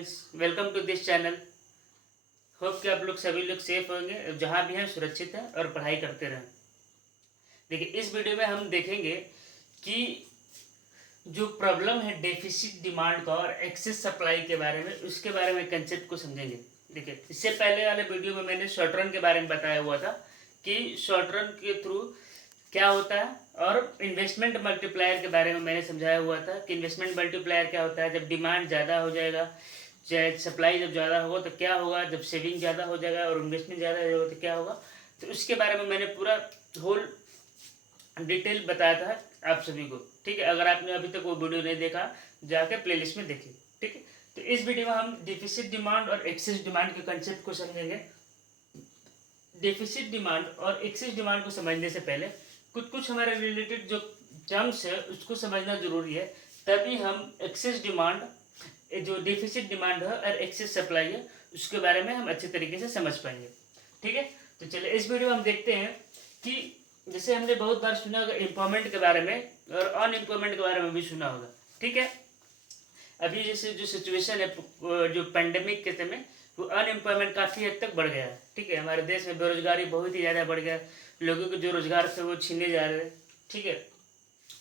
Friends, welcome to this channel. Hope कि आप लोग सभी लोग सेफ होंगे, जहाँ भी हैं सुरक्षित हैं और पढ़ाई करते रहें। देखिए, इस वीडियो में हम देखेंगे कि जो प्रॉब्लम है डेफिसिट डिमांड का और एक्सेस सप्लाई के बारे में, उसके बारे में कंसेप्ट को समझेंगे। देखिए, इससे पहले वाले वीडियो में मैंने शॉर्ट रन के बारे में बताया हुआ था कि शॉर्ट रन के थ्रू क्या होता है, और इन्वेस्टमेंट मल्टीप्लायर के बारे में मैंने समझाया हुआ था कि इन्वेस्टमेंट मल्टीप्लायर क्या होता है। जब डिमांड ज़्यादा हो जाएगा, चाहे सप्लाई जब ज़्यादा होगा तो क्या होगा, जब सेविंग ज़्यादा हो जाएगा और इन्वेस्टमेंट ज़्यादा होगा तो क्या होगा। तो उसके बारे में मैंने पूरा होल डिटेल बताया था आप सभी को। ठीक है, अगर आपने अभी तक वो वीडियो नहीं देखा, जाके प्लेलिस्ट में देखिए। ठीक है, तो इस वीडियो में हम डिफिसिट डिमांड और एक्सेस डिमांड के कंसेप्ट को समझेंगे। डेफिसिट डिमांड और एक्सेस डिमांड को समझने से पहले कुछ हमारे रिलेटेड जो टर्म्स है उसको समझना जरूरी है, तभी हम एक्सेस डिमांड, जो डेफिसिट डिमांड है और एक्सेस सप्लाई है, उसके बारे में हम अच्छे तरीके से समझ पाएंगे। ठीक है, तो चलिए इस वीडियो में हम देखते हैं कि जैसे हमने बहुत बार सुना होगा एम्प्लॉयमेंट के बारे में और अनएम्प्लॉयमेंट के बारे में भी सुना होगा। ठीक है, अभी जैसे जो सिचुएशन है जो पेंडेमिक के समय, वो अनएम्प्लॉयमेंट काफ़ी हद तक बढ़ गया है। ठीक है, हमारे देश में बेरोजगारी बहुत ही ज़्यादा बढ़ गया, लोगों के जो रोजगार थे वो छीने जा रहे हैं। ठीक है,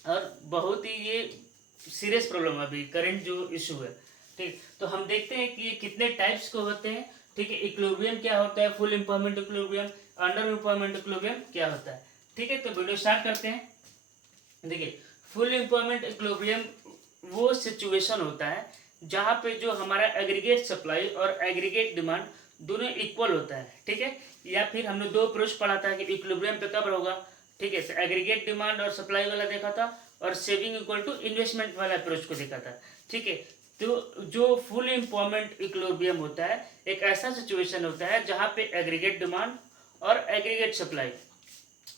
और बहुत ही ये सीरियस प्रॉब्लम है अभी करंट जो इशू है। ठीक, तो हम देखते हैं कि ये कितने टाइप्स को होते हैं। ठीक है, इक्विलिब्रियम क्या होता है, full employment equilibrium, under employment equilibrium क्या होता है। ठीक है, तो वीडियो स्टार्ट करते हैं। देखिए, फुल एम्प्लॉयमेंट इक्विलिब्रियम वो सिचुएशन होता है जहाँ पे जो हमारा एग्रीगेट सप्लाई और एग्रीगेट डिमांड दोनों इक्वल होता है। ठीक है, या फिर हमने दो अप्रोच पढ़ा था कि इक्विलिब्रियम पे कब होगा। ठीक है, तो एग्रीगेट डिमांड और सप्लाई वाला देखा था, और सेविंग इक्वल टू इन्वेस्टमेंट वाला अप्रोच को देखा था। ठीक है, तो जो फुल एम्प्लॉयमेंट इक्विलिब्रियम होता है, एक ऐसा सिचुएशन होता है जहाँ पे एग्रीगेट डिमांड और एग्रीगेट सप्लाई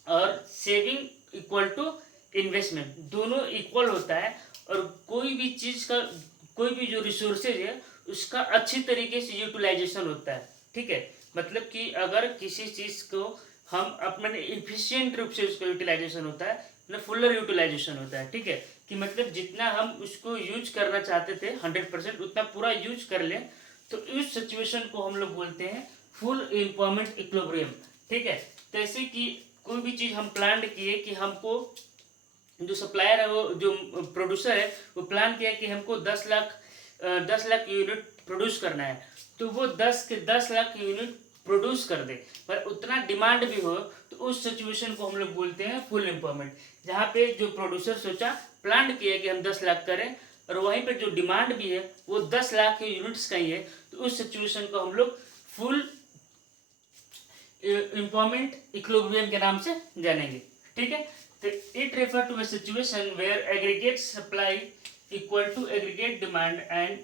और सेविंग इक्वल टू इन्वेस्टमेंट दोनों इक्वल होता है, और कोई भी चीज़ का, कोई भी जो रिसोर्सेज है उसका अच्छी तरीके से यूटिलाइजेशन होता है। ठीक है, मतलब कि अगर किसी चीज़ को हम अपने इफिशियंट रूप से उसका यूटिलाइजेशन होता है, मतलब फुलर यूटिलाइजेशन होता है। ठीक है, कि मतलब जितना हम उसको यूज करना चाहते थे 100% उतना पूरा यूज कर लें, तो इस सिचुएशन को हम लोग बोलते हैं फुल एम्प्लॉयमेंट इक्विलिब्रियम। ठीक है, जैसे कि कोई भी चीज़ हम प्लान किए कि हमको, जो सप्लायर है वो, जो प्रोड्यूसर है वो प्लान किया कि हमको 10 लाख यूनिट प्रोड्यूस करना है, तो वो 10 लाख यूनिट प्रोड्यूस कर दे, पर उतना डिमांड भी हो, तो उस सिचुएशन को हम लोग बोलते हैं फुल एम्प्लॉयमेंट। जहाँ पे जो प्रोड्यूसर सोचा, प्लान किया कि हम 10 लाख करें, और वहीं पे जो डिमांड भी है वो 10 लाख के यूनिट्स का ही है, तो उस सिचुएशन को हम लोग फुल एम्प्लॉयमेंट इक्विलिब्रियम के नाम से जानेंगे। ठीक है, तो it refer to a situation where aggregate supply equal to aggregate demand and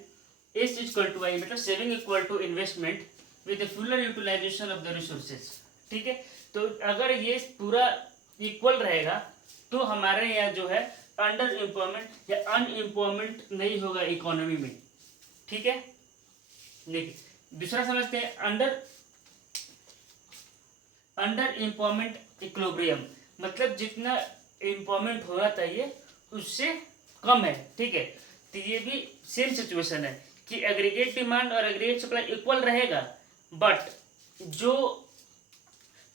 S equal to I, मतलब saving equal to investment with fuller utilisation of the resources. ठीक है, तो अगर ये पूरा इक्वल रहेगा तो हमारे यहाँ जो है अंडर एम्प्लॉयमेंट या अनएम्प्लॉयमेंट नहीं होगा इकोनॉमी में। ठीक है, देखिए दूसरा समझते हैं, अंडर एम्प्लॉयमेंट इक्विलिब्रियम, मतलब जितना एम्प्लॉयमेंट होना चाहिए उससे कम है। ठीक है, तो ये भी सेम सिचुएशन है कि एग्रीगेट डिमांड और एग्रीगेट सप्लाई इक्वल रहेगा, बट जो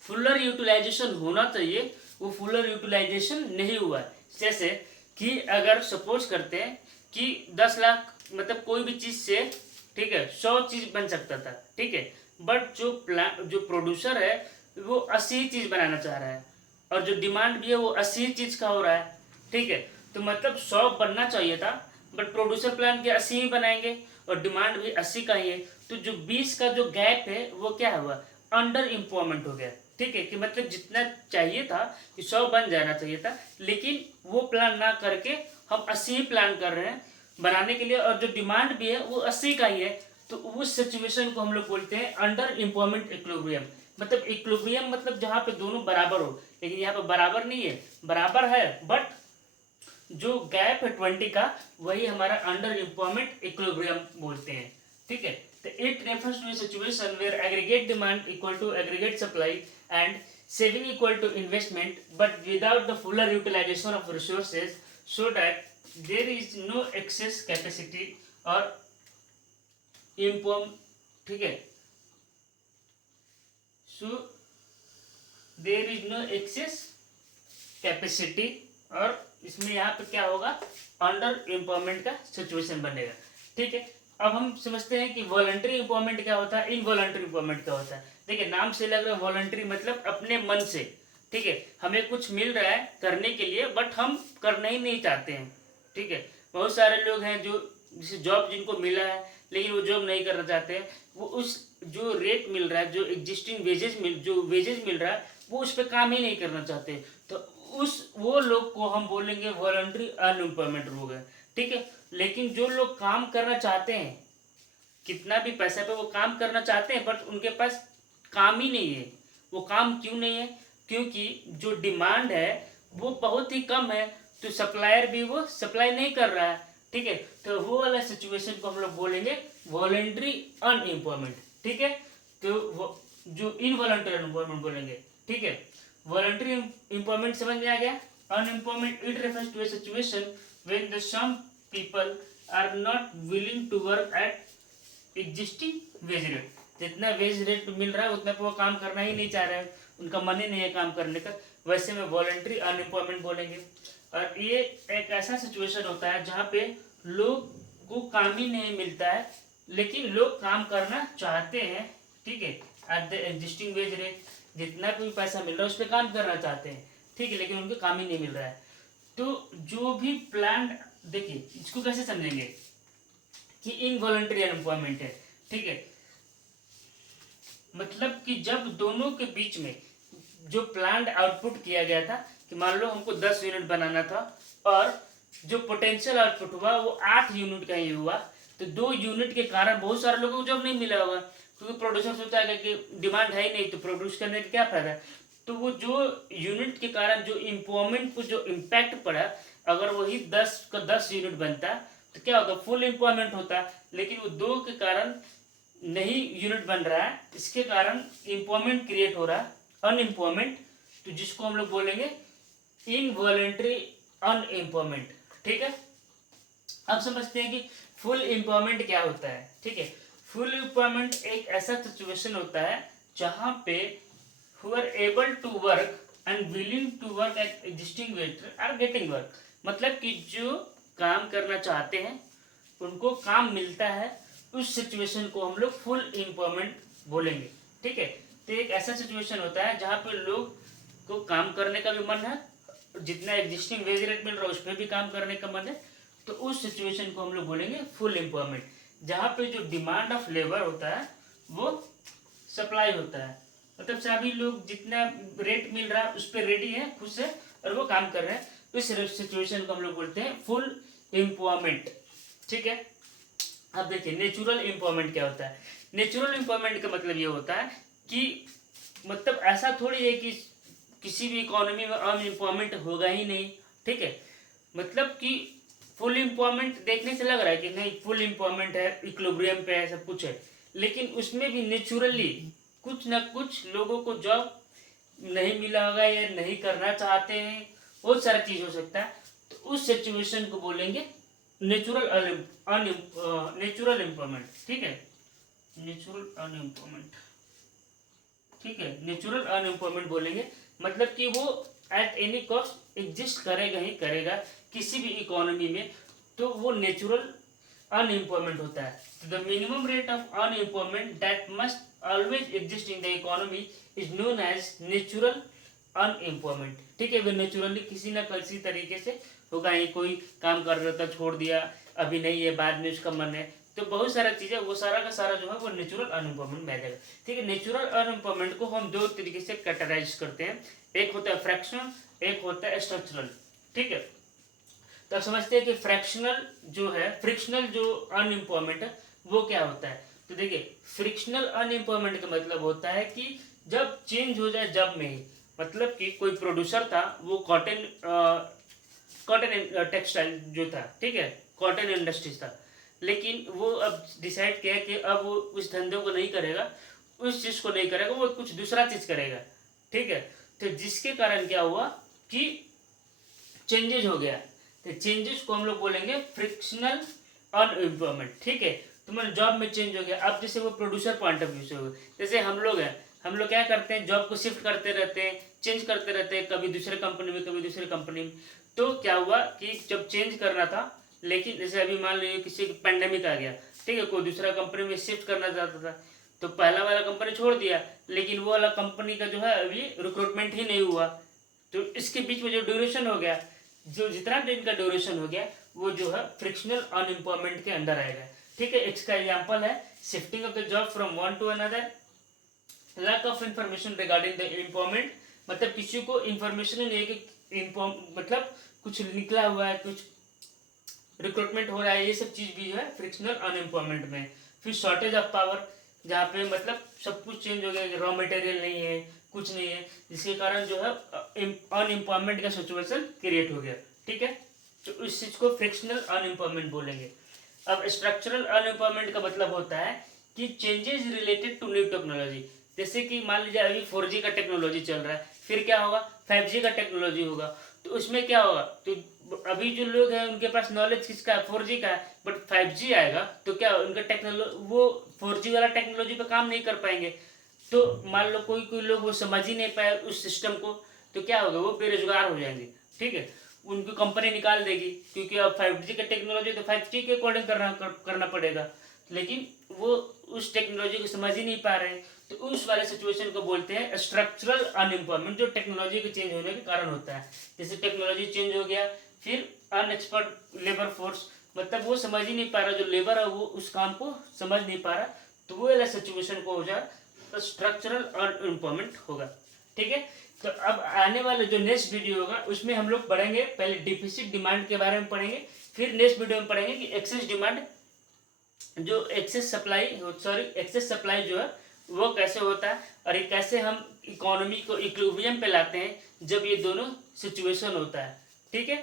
फुलर यूटिलाइजेशन होना चाहिए वो फुलर यूटिलाइजेशन नहीं हुआ है। जैसे कि अगर सपोज करते हैं कि 10 लाख, मतलब कोई भी चीज़ से, ठीक है, 100 चीज़ बन सकता था। ठीक है, बट जो प्रोड्यूसर है वो 80 चीज़ बनाना चाह रहा है, और जो डिमांड भी है वो 80 चीज़ का हो रहा है। ठीक है, तो मतलब 100 बनना चाहिए था, बट प्रोड्यूसर प्लान के 80 ही बनाएंगे, और डिमांड भी 80 का ही है, तो जो 20 का जो गैप है वो क्या हुआ, अंडर एम्प्लॉयमेंट हो गया। ठीक है, कि मतलब जितना चाहिए था कि 100 बन जाना चाहिए था, लेकिन वो प्लान ना करके हम 80 ही प्लान कर रहे हैं बनाने के लिए, और जो डिमांड भी है वो 80 का ही है, तो उस सिचुएशन को हम लोग बोलते हैं अंडर एम्प्लॉयमेंट इक्विलिब्रियम। मतलब इक्विलिब्रियम मतलब जहाँ पे दोनों बराबर हो, लेकिन यहाँ पे बराबर नहीं है, बराबर है बट जो गैप है 20 का, वही हमारा अंडर एम्प्लॉयमेंट इक्विलिब्रियम बोलते हैं। ठीक है, तो it refers to a situation where aggregate demand equal to aggregate supply and saving equal to investment, but without the fuller utilization of resources, so that there is no excess capacity or इम्पॉर्म, ठीक है। So there is no excess capacity, और इसमें यहाँ पे क्या होगा, under empowerment का सिचुएशन बनेगा, ठीक है। अब हम समझते हैं कि वॉलंटरी एम्पावरमेंट क्या होता है, इनवॉलंटरी एम्पावरमेंट क्या होता है। देखिए नाम से लग रहा है वॉलंटरी मतलब अपने मन से, ठीक है, हमें कुछ मिल रहा है करने के लिए बट हम करना ही नहीं चाहते हैं, ठीक है। बहुत सारे लोग हैं जो जैसे जॉब जिनको मिला है लेकिन वो जॉब नहीं करना चाहते हैं, वो उस जो रेट मिल रहा है, जो एग्जिस्टिंग वेजेस मिल रहा है वो उस पर काम ही नहीं करना चाहते, तो उस वो लोग को हम बोलेंगे वॉलंटरी अनएम्प्लॉयमेंट रोग है, ठीक है। लेकिन जो लोग काम करना चाहते हैं, कितना भी पैसा पे वो काम करना चाहते हैं बट उनके पास काम ही नहीं है, वो काम क्यों नहीं है, क्योंकि जो डिमांड है वो बहुत ही कम है, तो सप्लायर भी वो सप्लाई नहीं कर रहा है, ठीक है। तो वो वाला सिचुएशन को हम लोग बोलेंगे वॉलंटरी अनएम्प्लॉयमेंट, ठीक है। तो वो जो इनवॉलंटरी अनएम्प्लॉयमेंट बोलेंगे, ठीक है। वॉलंटरी एम्प्लॉयमेंट समझ में आ गया। Unemployment it refers to a situation when the some people are not willing to work at existing wage rate, जितना वेज रेट मिल रहा है उतना पे वो काम करना ही नहीं चाह रहे हैं, उनका मन ही नहीं है काम करने का, वैसे में वॉलंटरी अनएम्प्लॉयमेंट बोलेंगे। और ये एक ऐसा सिचुएशन होता है जहाँ पे लोग को काम ही नहीं मिलता है लेकिन लोग काम करना चाहते हैं, ठीक है, at the existing wage rate, जितना भी पैसा मिल रहा है उस पर काम करना चाहते हैं, ठीक है, लेकिन उनको काम ही नहीं मिल रहा है। तो जो भी प्लान, देखिए इसको कैसे समझेंगे कि इनवॉलंटरी अनएम्प्लॉयमेंट है, ठीक है, मतलब कि जब दोनों के बीच में जो प्लान्ड आउटपुट किया गया था कि मान लो हमको 10 यूनिट बनाना था और जो पोटेंशियल आउटपुट हुआ वो 8 यूनिट का ही हुआ, तो 2 यूनिट के कारण बहुत सारे लोगों को जॉब नहीं मिला होगा, क्योंकि प्रोड्यूसर सोचा है कि डिमांड है ही नहीं तो प्रोड्यूस करने का क्या फायदा। तो वो जो यूनिट के कारण जो एम्प्लॉयमेंट को जो इम्पैक्ट पड़ा, अगर वही 10 का 10 यूनिट बनता तो क्या होता, फुल एम्प्लॉयमेंट होता, लेकिन वो 2 के कारण नहीं यूनिट बन रहा है, इसके कारण एम्प्लॉयमेंट क्रिएट हो रहा है, अनएम्प्लॉयमेंट, तो जिसको हम लोग बोलेंगे इनवॉलंटरी अनएम्प्लॉयमेंट, ठीक है। अब समझते हैं कि फुल एम्प्लॉयमेंट क्या होता है, ठीक है। फुल एम्प्लॉयमेंट एक ऐसा सिचुएशन होता है जहाँ पे who are able to work and willing to work at existing wage are getting work, मतलब कि जो काम करना चाहते हैं उनको काम मिलता है, उस सिचुएशन को हम लोग फुल एम्प्लॉयमेंट बोलेंगे, ठीक है। तो एक ऐसा सिचुएशन होता है जहाँ पे लोग को काम करने का भी मन है, जितना एग्जिस्टिंग वेज रेट मिल रहा है उस पर भी काम करने का मन है, तो उस सिचुएशन को हम लोग बोलेंगे फुल एम्प्लॉयमेंट, जहाँ पे जो डिमांड ऑफ लेबर होता है वो सप्लाई होता है, मतलब सभी लोग जितना रेट मिल रहा है उस पर रेडी है, खुश है और वो काम कर रहे हैं, तो इस सिचुएशन को हम लोग बोलते हैं फुल एम्प्लॉयमेंट, ठीक है। अब देखिए नेचुरल एम्प्लॉयमेंट क्या होता है। नेचुरल एम्प्लॉयमेंट का मतलब ये होता है कि मतलब ऐसा थोड़ी है कि किसी भी इकोनॉमी में अनएम्प्लॉयमेंट होगा ही नहीं, ठीक है, मतलब कि फुल एम्प्लॉयमेंट देखने से लग रहा है कि नहीं फुल एम्प्लॉयमेंट है, इक्विलिब्रियम पे है, सब कुछ है, लेकिन उसमें भी नेचुरली कुछ ना कुछ लोगों को जॉब नहीं मिला होगा या नहीं करना चाहते हैं, बहुत सारा चीज़ हो सकता है, तो उस सिचुएशन को बोलेंगे नेचुरल नेचुरल एम्प्लॉयमेंट, ठीक है, नेचुरल अनएम्प्लॉयमेंट, ठीक है, नेचुरल अनएम्प्लॉयमेंट बोलेंगे, मतलब कि वो एट एनी कॉस्ट एग्जिस्ट करेगा ही करेगा किसी भी इकोनॉमी में, तो वो नेचुरल अनएम्प्लॉयमेंट होता है। The minimum rate of unemployment that must always exist in the economy is known as natural unemployment, ठीक है, वो नेचुरली किसी न किसी तरीके से होगा ही, कोई काम कर रहा था छोड़ दिया, अभी नहीं है, बाद में उसका मन है, तो बहुत सारा चीज़ें, वो सारा का सारा जो है वो नेचुरल अनएम्प्लॉयमेंट में आ जाएगा, ठीक है। नेचुरल अनएम्प्लॉयमेंट को हम 2 तरीके से कैटेगराइज करते हैं, एक होता है फ्रैक्शनल, एक होता है स्ट्रक्चरल, ठीक है। तो समझते हैं कि फ्रैक्शनल जो है, फ्रिक्शनल जो अनएम्प्लॉयमेंट है वो क्या होता है। तो देखिए फ्रिक्शनल अनएम्प्लॉयमेंट का मतलब होता है कि जब चेंज हो जाए जब में ही, मतलब कि कोई प्रोड्यूसर था, वो कॉटन टेक्सटाइल जो था, ठीक है, कॉटन इंडस्ट्रीज था, लेकिन वो अब डिसाइड किया कि अब वो उस धंधे को नहीं करेगा, उस चीज़ को नहीं करेगा, वो कुछ दूसरा चीज़ करेगा, ठीक है। तो जिसके कारण क्या हुआ कि चेंजेस हो गया, तो चेंजेस को हम लोग बोलेंगे फ्रिक्शनल अनएम्प्लॉयमेंट, ठीक है। तो मतलब जॉब में चेंज हो गया। अब जैसे वो प्रोड्यूसर पॉइंट ऑफ व्यू से होगा, जैसे हम लोग हैं, हम लोग क्या करते हैं, जॉब को शिफ्ट करते रहते हैं, चेंज करते रहते हैं, कभी दूसरे कंपनी में, कभी दूसरे कंपनी में। तो क्या हुआ कि जब चेंज करना था, लेकिन जैसे अभी मान लीजिए किसी को पैंडेमिक आ गया, ठीक है, कोई दूसरा कंपनी में शिफ्ट करना चाहता था, तो पहला वाला कंपनी छोड़ दिया, लेकिन वो वाला कंपनी का जो है अभी रिक्रूटमेंट ही नहीं हुआ। तो इसके बीच में जो ड्यूरेशन हो गया, जो जितना दिन का ड्यूरेशन हो गया, वो जो है फ्रिक्शनल अनएम्प्लॉयमेंट के अंडर आएगा। ठीक है, इसका एग्जाम्पल है shifting of the job from one to another, lack of information regarding the employment, मतलब किसी को इंफॉर्मेशन ही नहीं है कि मतलब कुछ निकला हुआ है, कुछ रिक्रूटमेंट हो रहा है, ये सब चीज़ भी जो है फ्रिक्शनल अनएम्प्लॉयमेंट में। फिर शॉर्टेज ऑफ पावर, जहाँ पे मतलब सब कुछ चेंज हो गया, रॉ मटेरियल नहीं है, कुछ नहीं है, जिसके कारण जो है अनएम्प्लॉयमेंट का सिचुएशन क्रिएट हो गया। ठीक है, तो इस चीज़ को फ्रिक्शनल अनएम्प्लॉयमेंट बोलेंगे। अब स्ट्रक्चरल अनएम्प्लॉयमेंट का मतलब होता है कि changes related to new technology. जैसे कि मान लीजिए अभी 4G का टेक्नोलॉजी चल रहा है, फिर क्या होगा, 5G का टेक्नोलॉजी होगा, तो उसमें क्या होगा, तो अभी जो लोग हैं उनके पास नॉलेज किसका है, 4G का है, बट 5G आएगा तो क्या उनका टेक्नोलॉजी, वो 4G वाला टेक्नोलॉजी पे काम नहीं कर पाएंगे। तो मान लो कोई कोई लोग वो समझ ही नहीं पाए उस सिस्टम को, तो क्या होगा, वो बेरोजगार हो जाएंगे। ठीक है, उनको कंपनी निकाल देगी, क्योंकि अब 5G का टेक्नोलॉजी तो 5G के अकॉर्डिंग करना पड़ेगा, लेकिन वो उस टेक्नोलॉजी को समझ ही नहीं पा रहे हैं। तो उस वाले सिचुएशन को बोलते हैं स्ट्रक्चरल अनएम्प्लॉयमेंट, जो टेक्नोलॉजी के चेंज होने के कारण होता है। जैसे टेक्नोलॉजी चेंज हो गया, फिर अनएक्सपर्ट लेबर फोर्स, मतलब वो समझ ही नहीं पा रहा, जो लेबर है वो उस काम को समझ नहीं पा रहा, तो वो वाला सिचुएशन को हो जाए तो स्ट्रक्चरल अनएम्प्लॉयमेंट होगा। ठीक है, तो अब आने वाले जो नेक्स्ट वीडियो होगा उसमें हम लोग पढ़ेंगे, पहले डिफिसिट डिमांड के बारे में पढ़ेंगे, फिर नेक्स्ट वीडियो में पढ़ेंगे कि एक्सेस डिमांड, जो एक्सेस सप्लाई जो है वो कैसे होता है, और ये कैसे हम इकोनॉमी को इक्विलिब्रियम पे लाते हैं जब ये दोनों सिचुएशन होता है। ठीक है,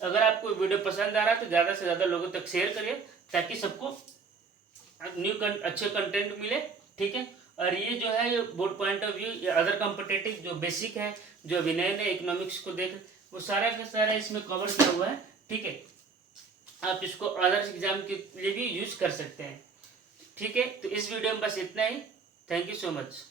अगर आपको वीडियो पसंद आ रहा है तो ज़्यादा से ज़्यादा लोगों तक शेयर करिए, ताकि सबको अच्छे कंटेंट मिले। ठीक है, और ये जो है ये board point of view, other competitive जो बेसिक है, जो अभी नए नए इकोनॉमिक्स को देख, वो सारा का सारा इसमें कवर किया हुआ है। ठीक है, आप इसको अदर एग्जाम के लिए भी यूज कर सकते हैं। ठीक है, तो इस वीडियो में बस इतना ही। Thank you so much.